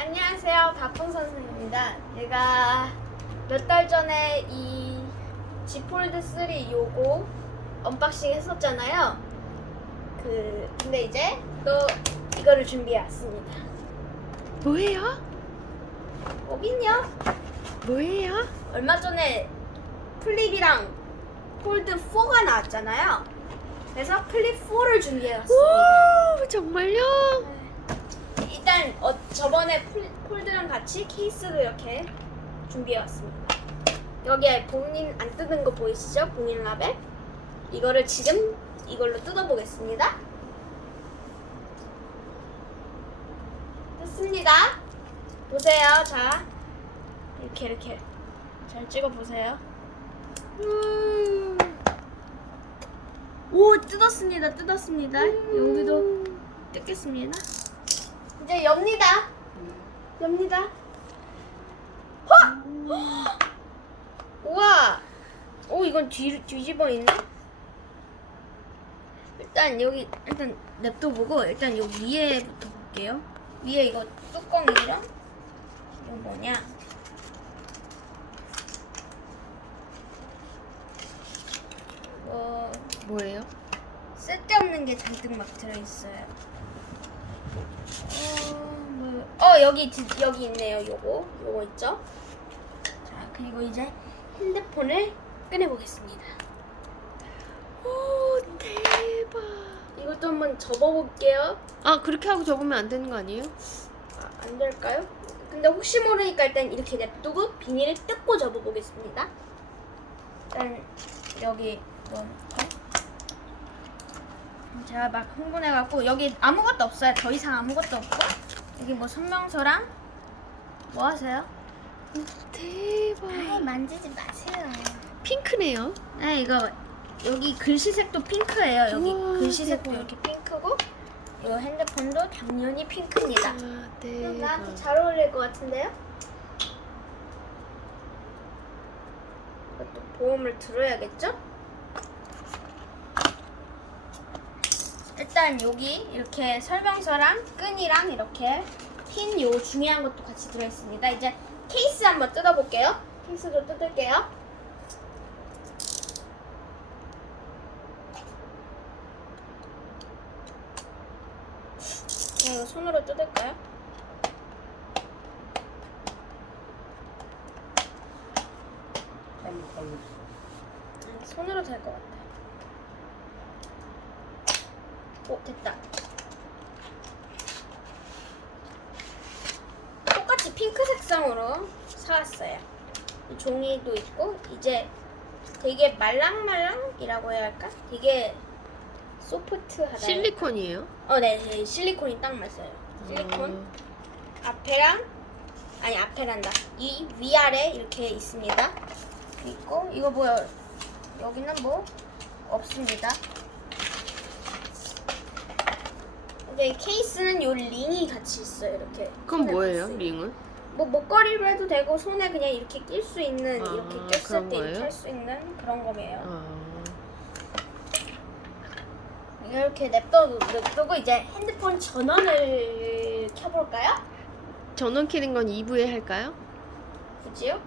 안녕하세요, 박풍 선생입니다. 제가 몇 달 전에 이 Z 폴드 3 요거 언박싱 했었잖아요. 근데 이제 또 이거를 준비해 왔습니다. 뭐예요? 여긴요. 뭐예요? 얼마 전에 플립이랑 폴드 4가 나왔잖아요. 그래서 플립 4를 준비해 왔습니다. 오, 정말요? 일단 저번에 폴드랑 같이 케이스를 이렇게 준비해 왔습니다. 여기에 봉인 안 뜯은 거 보이시죠? 봉인 라벨. 이거를 지금 이걸로 뜯어보겠습니다. 뜯습니다. 보세요. 자, 이렇게 잘 찍어보세요. 오, 뜯었습니다. 여기도 뜯겠습니다. 이제 엽니다. 우와. 오, 이건 뒤집어 있네. 일단 냅둬보고 일단 요 위에부터 볼게요. 위에 이거 뚜껑이랑 이거 뭐냐? 뭐예요? 쓸데없는 게 잔뜩 막 들어있어요. 여기 있네요. 요거 있죠? 자, 그리고 이제 핸드폰을 꺼내보겠습니다. 오, 대박. 이것도 한번 접어볼게요. 아, 그렇게 하고 접으면 안 되는 거 아니에요? 안 될까요? 근데 혹시 모르니까 일단 이렇게 냅두고 비닐을 뜯고 접어보겠습니다. 일단 여기 제가 막 흥분해갖고 여기 아무것도 없어요. 더 이상 아무것도 없고 여기 뭐 설명서랑 뭐 하세요? 대박. 아이, 만지지 마세요. 핑크네요. 네, 이거 여기 글씨색도 핑크예요. 여기 우와, 글씨색도 대박. 이렇게 핑크고 이 핸드폰도 당연히 핑크입니다. 아, 그럼 나한테 대박. 잘 어울릴 것 같은데요? 이것도 보험을 들어야겠죠? 일단 여기 이렇게 설명서랑 끈이랑 이렇게 핀 요 중요한 것도 같이 들어있습니다. 이제 케이스 한번 뜯어볼게요. 케이스도 뜯을게요. 그냥 이거 손으로 뜯을까요? 손으로 될 것 같아. 오, 됐다. 똑같이 핑크 색상으로 사왔어요. 이 종이도 있고 이제 되게 말랑말랑이라고 해야 할까? 되게 소프트하다. 실리콘이에요? 네, 실리콘이 딱 맞아요. 실리콘 앞에란다. 이 위아래 이렇게 있습니다. 있고 이거 뭐야? 여기는 뭐 없습니다. 이제 케이스는 요 링이 같이 있어요. 이렇게. 그건 손에 뭐예요, 낄 수 있는. 링은? 뭐 목걸이로 해도 되고 손에 그냥 이렇게 낄 수 있는 이렇게 아, 꼈을 그런 때 이렇게 거예요? 할 수 있는 그런 거예요. 아, 이렇게 냅두고 이제 핸드폰 전원을 켜볼까요? 전원 키는 건 2부에 할까요? 굳이요?